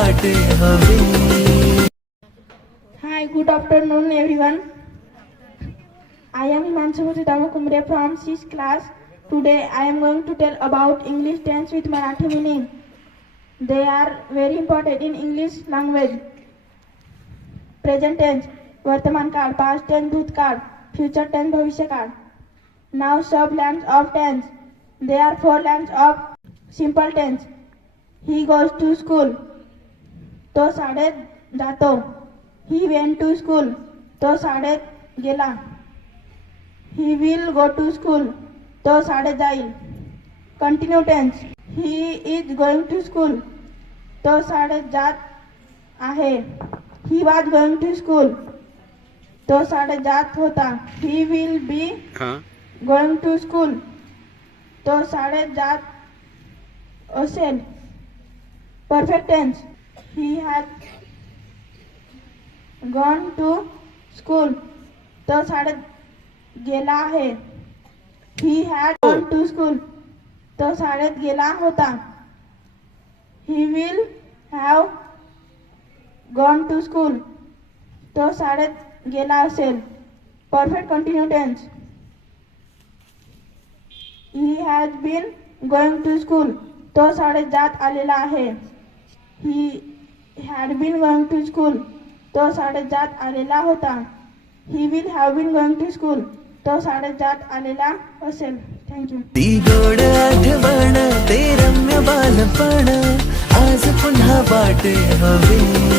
Hi, good afternoon everyone. I am Himanshu Mujidama from 6th class. Today I am going to tell about English tense with Marathi meaning. They are very important in English language. Present tense, वर्तमान काल, past tense भूतकाल, future tense भविष्यकाल. Now sub lamps of tense. There are four lamps of simple tense. He goes to school. तो शाळेत जातो. ही Wien to school तो शाळेत गेला. He will go to school तो शाळेत जाईल. Continue tense he is going to school तो शाळेत जात आहे. He was going to school तो शाळेत जात होता. He will be going to school तो शाळेत जात असेल. Perfect tense he has gone to school तो शाळेत गेला आहे he had gone to school तो शाळेत गेला होता। He will have gone to school तो शाळेत गेला असेल perfect continue tense he has been going to school तो शाळेत जात आलेला आहे he had been going to school. तो शाळेत जात आलेला होता. He will have been going to school. तो शाळेत जात आलेला असेल. थँक्यू ती गोड आठवण ते रम्य बालपण. आज पुन्हा वाटे हवे.